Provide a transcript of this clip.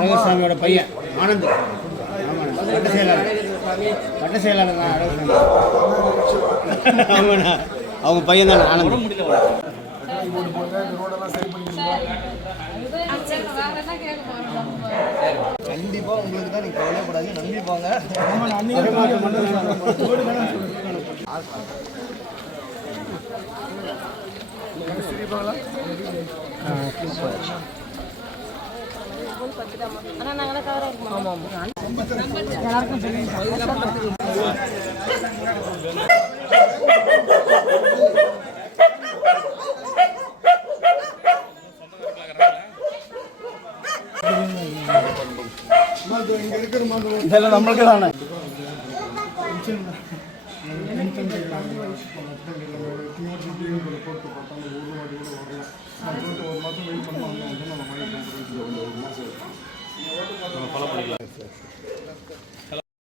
அழகர்சாமியோட பையன் ஆனந்த். ஆமாண்ணா, வட்ட செயலாளர் தான் அழகர்சாமி. ஆமாண்ணா, அவங்க பையன் தான் ஆனந்த். கண்டிப்பா உங்களுக்கு தான், நீங்க கவலைப்படாதீங்க, நம்பி போங்க. இதெல்லாம் நம்மளுக்கு தானே. ஃபாலோ பண்ணிக்கலாம் சார்.